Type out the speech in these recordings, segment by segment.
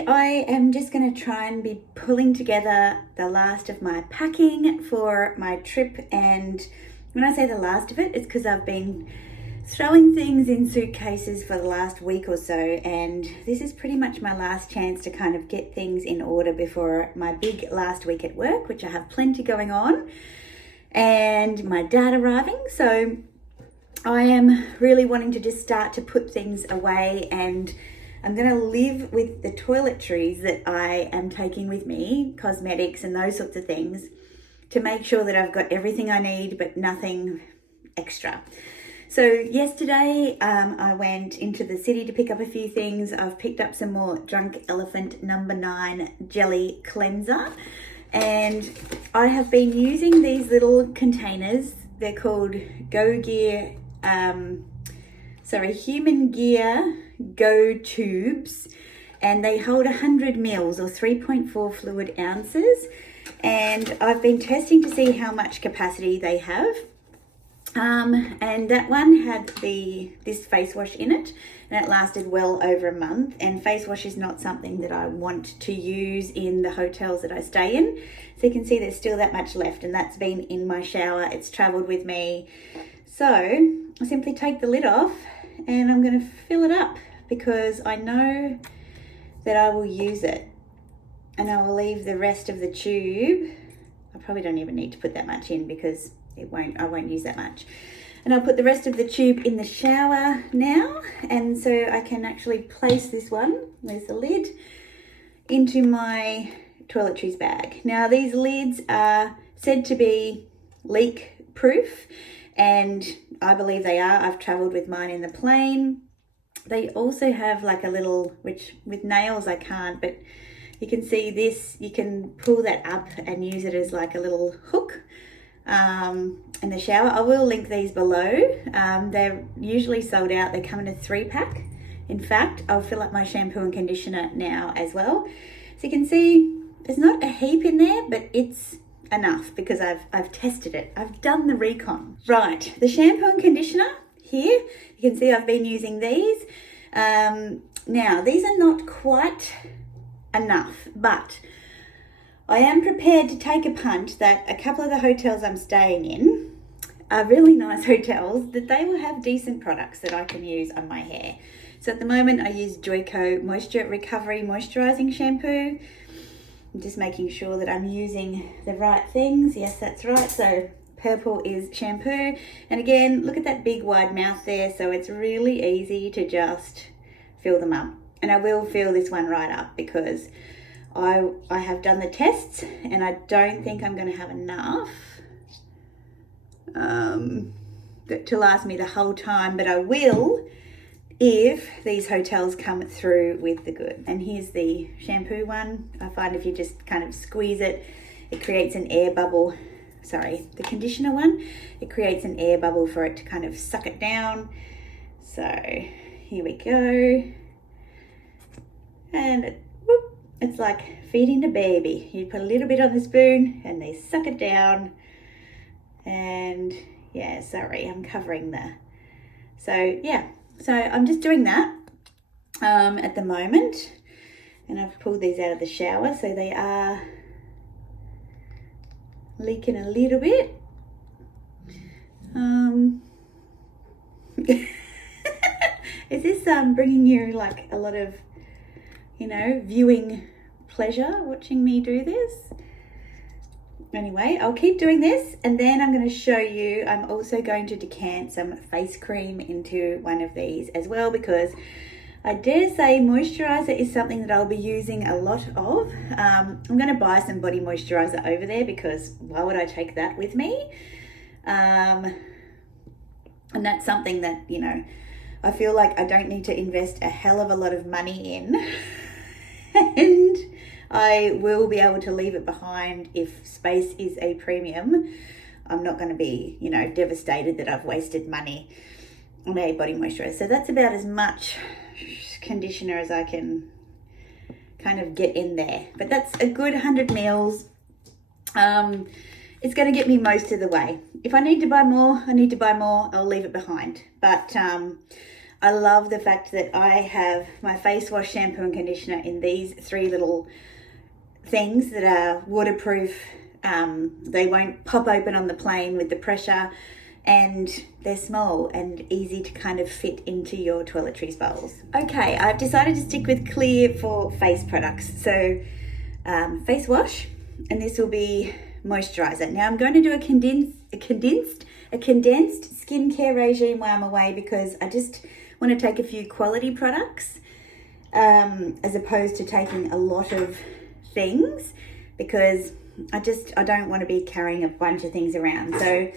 today I am just going to try and be pulling together the last of my packing for my trip. And when I say the last of it, it's because I've been throwing things in suitcases for the last week or so, and this is pretty much my last chance to kind of get things in order before my big last week at work, which I have plenty going on, and my dad arriving. So I am really wanting to just start to put things away, and I'm going to live with the toiletries that I am taking with me, cosmetics and those sorts of things, to make sure that I've got everything I need but nothing extra. So yesterday I went into the city to pick up a few things. I've picked up some more Drunk Elephant No. 9 Jelly Cleanser, and I have been using these little containers. They're called Human Gear Go Tubes, and they hold 100 mils or 3.4 fluid ounces, and I've been testing to see how much capacity they have. And that one had this face wash in it, and it lasted well over a month. And face wash is not something that I want to use in the hotels that I stay in. So you can see there's still that much left, and that's been in my shower. It's traveled with me. So I simply take the lid off and I'm going to fill it up because I know that I will use it, and I will leave the rest of the tube. I probably don't even need to put that much in because I won't use that much. And I'll put the rest of the tube in the shower now, and so I can actually place this one, there's the lid, into my toiletries bag. Now these lids are said to be leak proof, and I believe they are. I've travelled with mine in the plane. They also have like a little, which with nails I can't, but you can see this, you can pull that up and use it as like a little hook in the shower. I will link these below. They're usually sold out. They come in a 3-pack. In fact, I'll fill up my shampoo and conditioner now as well. So you can see there's not a heap in there, but it's enough because I've tested it. I've done the recon. Right, the shampoo and conditioner here, you can see I've been using these. Now, these are not quite enough, but I am prepared to take a punt that a couple of the hotels I'm staying in are really nice hotels, that they will have decent products that I can use on my hair. So at the moment I use Joico Moisture Recovery Moisturizing Shampoo. I'm just making sure that I'm using the right things. Yes, that's right. So purple is shampoo. And again, look at that big wide mouth there. So it's really easy to just fill them up. And I will fill this one right up because I have done the tests, and I don't think I'm going to have enough to last me the whole time, but I will if these hotels come through with the good. And here's the shampoo one. I find if you just kind of squeeze it, it creates an air bubble. Sorry, the conditioner one, it creates an air bubble for it to kind of suck it down. So here we go. And it's like feeding a baby. You put a little bit on the spoon and they suck it down. And yeah, sorry, I'm covering the... So yeah, so I'm just doing that at the moment. And I've pulled these out of the shower, so they are leaking a little bit. Is this bringing you like a lot of, viewing pleasure watching me do this? Anyway, I'll keep doing this, and then I'm going to show you, I'm also going to decant some face cream into one of these as well, because I dare say moisturizer is something that I'll be using a lot of. I'm going to buy some body moisturizer over there because why would I take that with me? And that's something that, I feel like I don't need to invest a hell of a lot of money in. And I will be able to leave it behind if space is a premium. I'm not going to be, devastated that I've wasted money on a body moisturizer. So that's about as much conditioner as I can kind of get in there. But that's a good 100 mils. It's going to get me most of the way. If I need to buy more, I need to buy more. I'll leave it behind. But I love the fact that I have my face wash, shampoo and conditioner in these 3 little things that are waterproof. They won't pop open on the plane with the pressure, and they're small and easy to kind of fit into your toiletries bowls. Okay, I've decided to stick with clear for face products. So face wash, and this will be moisturizer. Now I'm going to do a condensed skincare regime while I'm away, because I just want to take a few quality products as opposed to taking a lot of things, because I don't want to be carrying a bunch of things around. So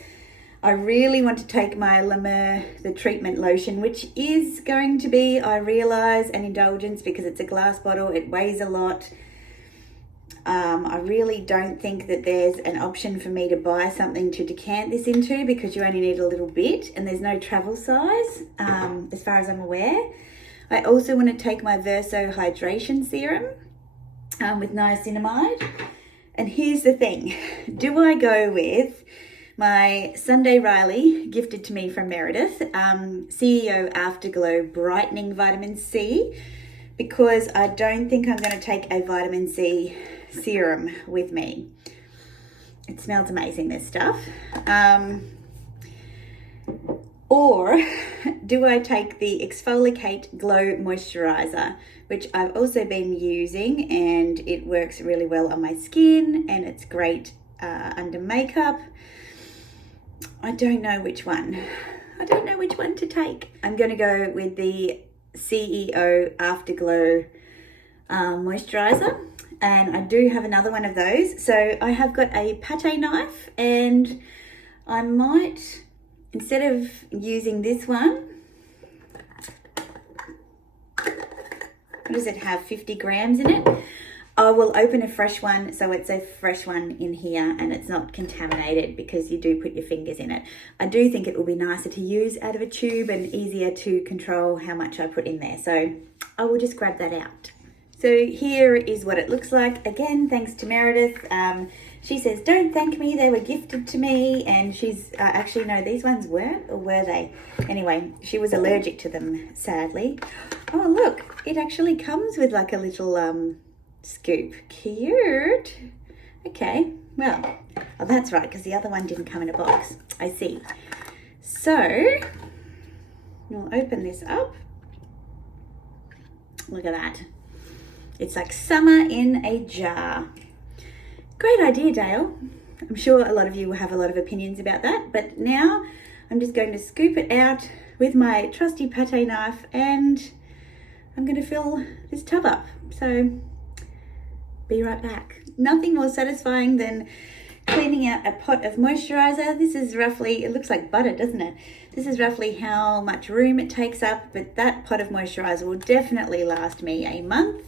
I really want to take my La Mer, the treatment lotion, which is going to be, I realise, an indulgence because it's a glass bottle, it weighs a lot. I really don't think that there's an option for me to buy something to decant this into, because you only need a little bit, and there's no travel size as far as I'm aware. I also want to take my Verso hydration serum with niacinamide. And here's the thing, do I go with my Sunday Riley, gifted to me from Meredith, CEO Afterglow Brightening Vitamin C, because I don't think I'm going to take a vitamin C serum with me. It smells amazing, this stuff. Or do I take the Exfoliate Glow Moisturizer, which I've also been using, and it works really well on my skin, and it's great under makeup. I don't know which one. I don't know which one to take. I'm going to go with the CEO Afterglow moisturizer, and I do have another one of those. So I have got a pate knife, and I might, instead of using this one, what does it have, 50 grams in it? I will open a fresh one, so it's a fresh one in here and it's not contaminated, because you do put your fingers in it. I do think it will be nicer to use out of a tube and easier to control how much I put in there. So I will just grab that out. So here is what it looks like. Again, thanks to Meredith. She says, don't thank me, they were gifted to me. And she's, actually, no, these ones weren't, or were they? Anyway, she was allergic to them, sadly. Oh, look, it actually comes with like a little scoop. Cute. Okay, well, oh, that's right, because the other one didn't come in a box. I see. So, we'll open this up. Look at that. It's like summer in a jar. Great idea, Dayle. I'm sure a lot of you will have a lot of opinions about that, but now I'm just going to scoop it out with my trusty pate knife, and I'm going to fill this tub up. So, be right back. Nothing more satisfying than cleaning out a pot of moisturizer. This is roughly, it looks like butter, doesn't it? This is roughly how much room it takes up, but that pot of moisturizer will definitely last me a month.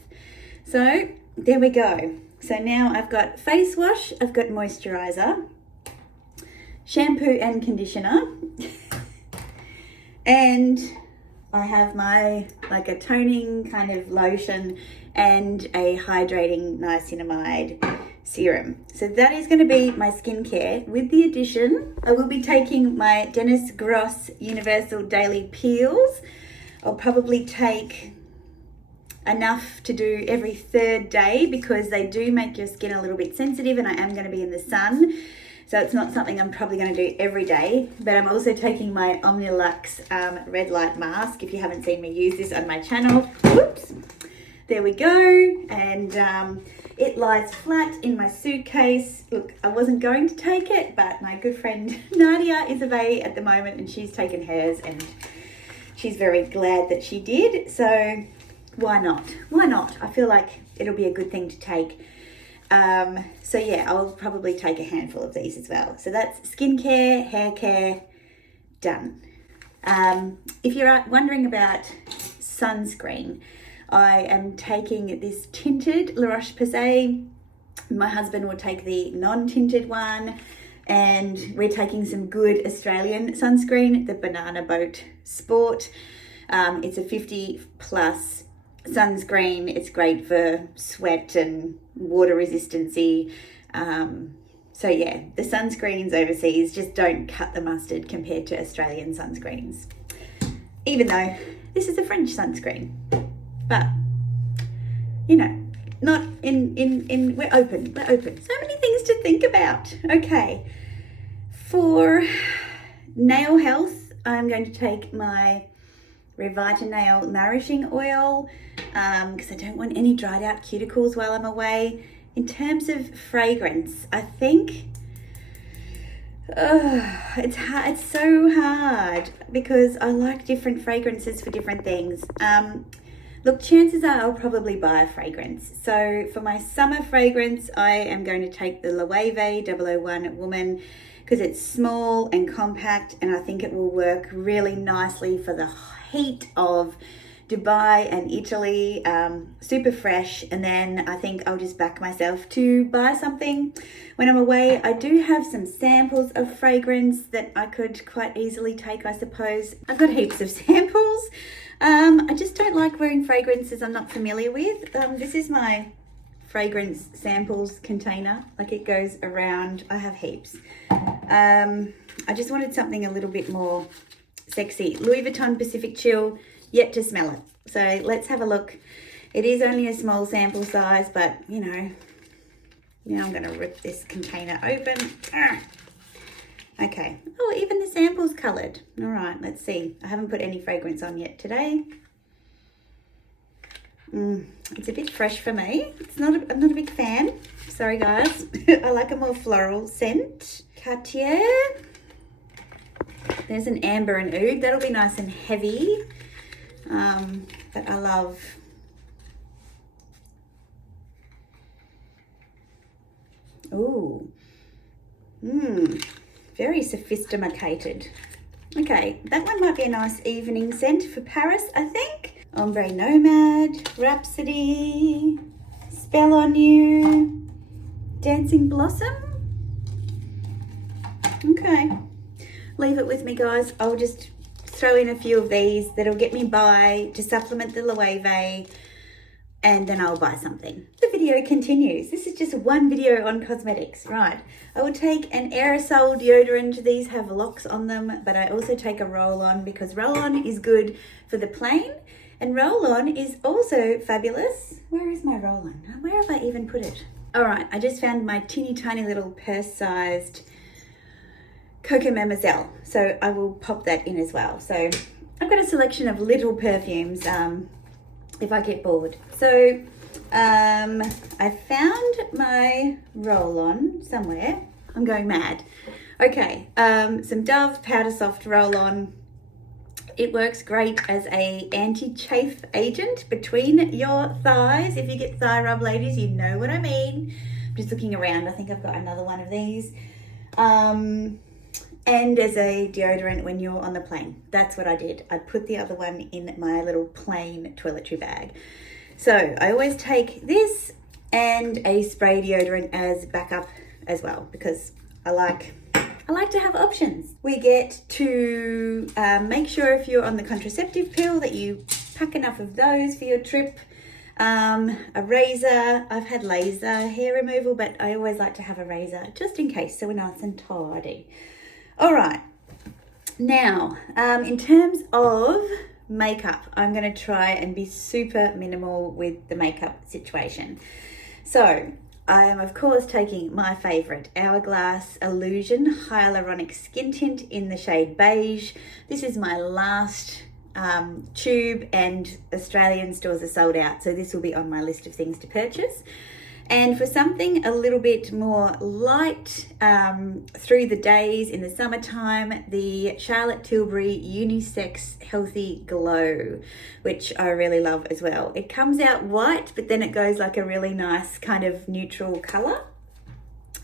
So there we go. So now I've got face wash, I've got moisturizer, shampoo and conditioner, and I have my, like a toning kind of lotion and a hydrating niacinamide serum. So that is going to be my skincare. With the addition, I will be taking my Dennis Gross Universal Daily Peels. I'll probably take enough to do every 3rd day, because they do make your skin a little bit sensitive, and I am going to be in the sun. So it's not something I'm probably going to do every day, but I'm also taking my Omnilux red light mask. If you haven't seen me use this on my channel, whoops, there we go. And it lies flat in my suitcase. Look, I wasn't going to take it, but my good friend Nadia is away at the moment, and she's taken hers, and she's very glad that she did. So why not? Why not? I feel like it'll be a good thing to take. So yeah, I'll probably take a handful of these as well. So that's skincare, hair care, done. If you're wondering about sunscreen, I am taking this tinted La Roche-Posay. My husband will take the non-tinted one, and we're taking some good Australian sunscreen, the Banana Boat Sport. It's a 50 plus sunscreen. It's great for sweat and water resistancy. So yeah, the sunscreens overseas just don't cut the mustard compared to Australian sunscreens. even though this is a French sunscreen. But, you know, not we're open. So many things to think about. Okay, for nail health, I'm going to take my Revita Nail Nourishing Oil because I don't want any dried out cuticles while I'm away. In terms of fragrance, I think it's hard. It's so hard because I like different fragrances for different things. Look, chances are I'll probably buy a fragrance. So for my summer fragrance, I am going to take the Loewe 001 Woman because it's small and compact, and I think it will work really nicely for the heat of Dubai and Italy. Super fresh. And then I think I'll just back myself to buy something when I'm away. I do have some samples of fragrance that I could quite easily take, I suppose. I've got heaps of samples. I just don't like wearing fragrances I'm not familiar with. This is my fragrance samples container. Like, it goes around. I have heaps. I just wanted something a little bit more sexy. Louis Vuitton Pacific Chill, yet to smell it. So let's have a look. It is only a small sample size, but you know, now I'm going to rip this container open. Okay. Oh, even the sample's coloured. All right, let's see. I haven't put any fragrance on yet today. It's a bit fresh for me. I'm not a big fan. Sorry, guys. I like a more floral scent. Cartier. There's an amber and oud. That'll be nice and heavy. But I love... Ooh. Very sophisticated. Okay, that one might be a nice evening scent for Paris, I think. Ombre Nomad, Rhapsody, Spell on You, Dancing Blossom. Okay, leave it with me, guys. I'll just throw in a few of these that'll get me by to supplement the Loewe, and then I'll buy something. The video continues. This is just one video on cosmetics, right? I will take an aerosol deodorant. These have locks on them, but I also take a roll-on because roll-on is good for the plane, and roll-on is also fabulous. Where is my roll-on? Where have I even put it? All right, I just found my teeny tiny little purse-sized Coco Mademoiselle, so I will pop that in as well. So I've got a selection of little perfumes if I get bored. So I found my roll-on somewhere. I'm going mad. Okay, some Dove Powder Soft roll-on. It works great as a anti-chafe agent between your thighs. If you get thigh rub, ladies, you know what I mean. I'm just looking around. I think I've got another one of these. And as a deodorant when you're on the plane. That's what I did. I put the other one in my little plain toiletry bag. So I always take this and a spray deodorant as backup as well, because I like to have options. We get to make sure if you're on the contraceptive pill that you pack enough of those for your trip. A razor. I've had laser hair removal, but I always like to have a razor just in case, so we're nice and tidy. All right, now in terms of makeup, I'm going to try and be super minimal with the makeup situation. So I am of course taking my favorite Hourglass Illusion Hyaluronic Skin Tint in the shade beige. This is my last tube, and Australian stores are sold out, so this will be on my list of things to purchase. And for something a little bit more light through the days in the summertime, the Charlotte Tilbury Unisex Healthy Glow, which I really love as well. It comes out white, but then it goes like a really nice kind of neutral colour.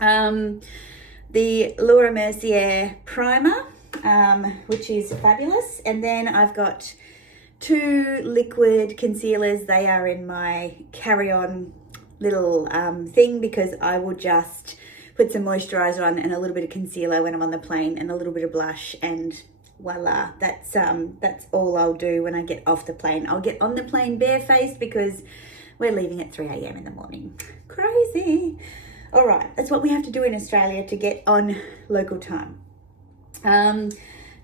The Laura Mercier Primer, which is fabulous. And then I've got two liquid concealers. They are in my carry-on little thing, because I will just put some moisturizer on and a little bit of concealer when I'm on the plane, and a little bit of blush, and voila, that's all I'll do when I get off the plane. I'll get on the plane barefaced because we're leaving at 3 a.m. in the morning. Crazy. All right, that's what we have to do in Australia to get on local time.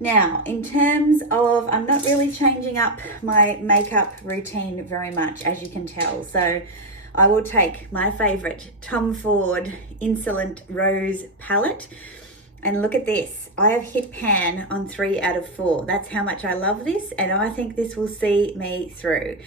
Now, in terms of, I'm not really changing up my makeup routine very much, as you can tell. So I will take my favorite Tom Ford Insolent Rose palette. And look at this. I have hit pan on 3 out of 4. That's how much I love this. And I think this will see me through.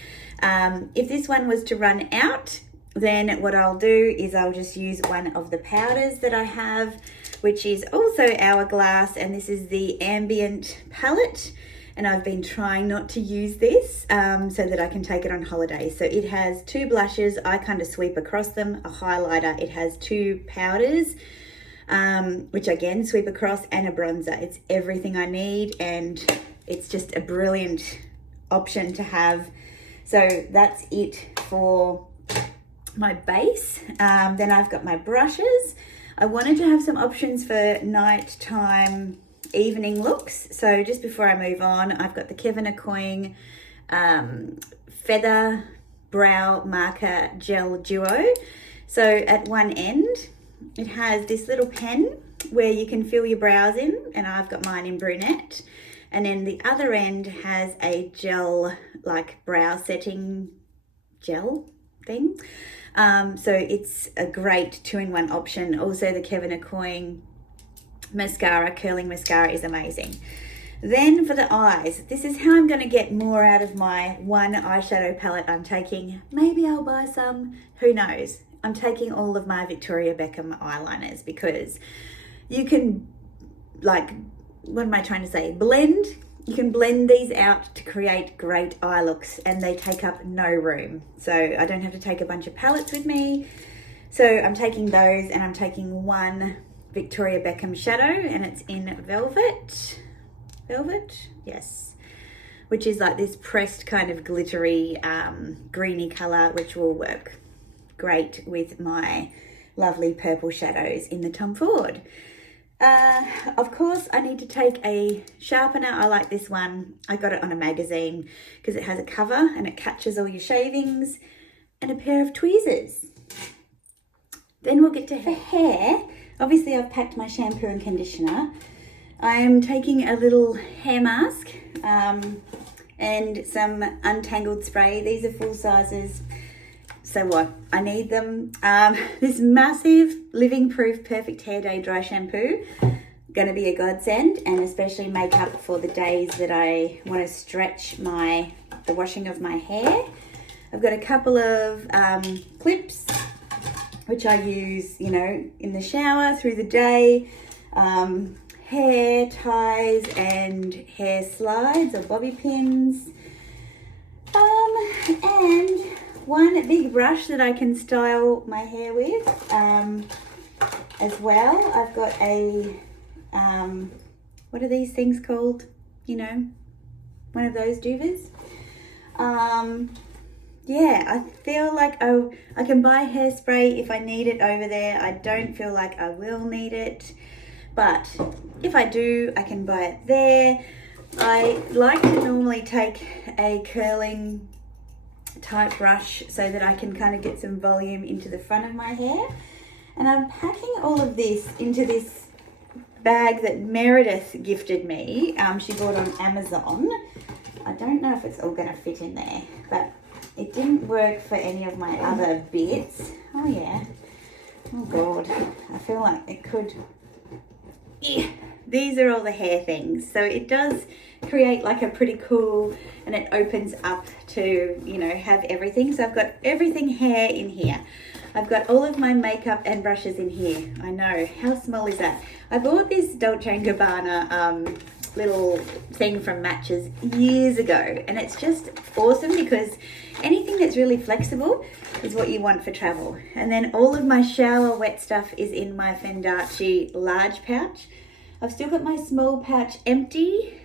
If this one was to run out, then what I'll do is I'll just use one of the powders that I have, which is also Hourglass, and this is the Ambient palette. And I've been trying not to use this so that I can take it on holiday. So it has 2 blushes, I kind of sweep across them, a highlighter. It has 2 powders, which again sweep across, and a bronzer. It's everything I need, and it's just a brilliant option to have. So that's it for my base. Then I've got my brushes. I wanted to have some options for nighttime evening looks. So just before I move on, I've got the Kevin Aucoin Feather Brow Marker Gel Duo. So at one end, it has this little pen where you can fill your brows in, and I've got mine in brunette. And then the other end has a gel, like brow setting gel thing. So it's a great 2-in-1 option. Also the Kevin Aucoin mascara, curling mascara, is amazing. Then for the eyes, this is how I'm going to get more out of my one eyeshadow palette I'm taking. Maybe I'll buy some, who knows. I'm taking all of my Victoria Beckham eyeliners because you can, like, what am I trying to say? Blend. You can blend these out to create great eye looks, and they take up no room. So I don't have to take a bunch of palettes with me. So I'm taking those, and I'm taking one Victoria Beckham shadow, and it's in Velvet. Velvet? Yes. Which is like this pressed kind of glittery greeny colour, which will work great with my lovely purple shadows in the Tom Ford. Of course, I need to take a sharpener. I like this one. I got it on a magazine because it has a cover and it catches all your shavings, and a pair of tweezers. Then we'll get to hair. Obviously, I've packed my shampoo and conditioner. I am taking a little hair mask and some untangled spray. These are full sizes. So what? I need them. This massive Living Proof Perfect Hair Day dry shampoo, going to be a godsend, and especially make up for the days that I want to stretch the washing of my hair. I've got a couple of clips, which I use, you know, in the shower through the day. Hair ties and hair slides or bobby pins. And one big brush that I can style my hair with as well. I've got a, what are these things called? You know, one of those doovers. Yeah, I feel like I can buy hairspray if I need it over there. I don't feel like I will need it, but if I do, I can buy it there. I like to normally take a curling type brush so that I can kind of get some volume into the front of my hair. And I'm packing all of this into this bag that Meredith gifted me. She bought on Amazon. I don't know if it's all going to fit in there, but it didn't work for any of my other bits. Oh yeah. Oh God. I feel like it could. Yeah. These are all the hair things. So it does create like a pretty cool, and it opens up to, you know, have everything. So I've got everything hair in here. I've got all of my makeup and brushes in here. I know, how small is that? I bought this Dolce & Gabbana little thing from Matches years ago, and it's just awesome because anything that's really flexible is what you want for travel. And then all of my shower wet stuff is in my Fendace large pouch. I've still got my small pouch empty.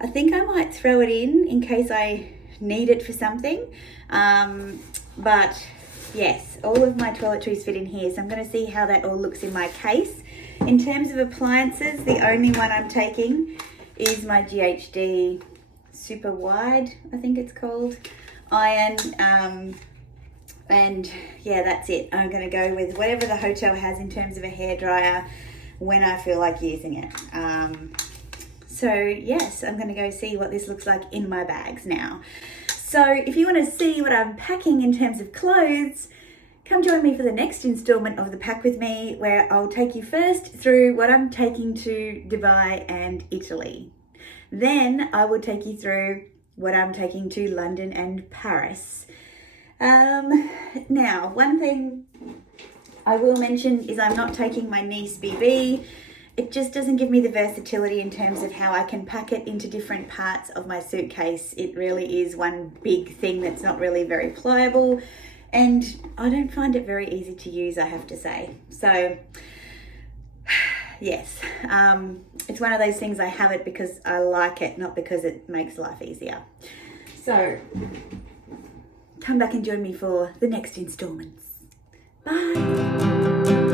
I think I might throw it in case I need it for something. But yes, all of my toiletries fit in here. So I'm going to see how that all looks in my case. In terms of appliances, the only one I'm taking is my GHD Super Wide, I think it's called, iron. And yeah, that's it. I'm going to go with whatever the hotel has in terms of a hairdryer when I feel like using it. So yes, I'm going to go see what this looks like in my bags now. So if you want to see what I'm packing in terms of clothes, come join me for the next installment of the Pack With Me, where I'll take you first through what I'm taking to Dubai and Italy. Then I will take you through what I'm taking to London and Paris. Now, one thing I will mention is I'm not taking my niece BB. It just doesn't give me the versatility in terms of how I can pack it into different parts of my suitcase. It really is one big thing that's not really very pliable, and I don't find it very easy to use, I have to say. So yes, it's one of those things, I have it because I like it, not because it makes life easier. So come back and join me for the next installments. Bye.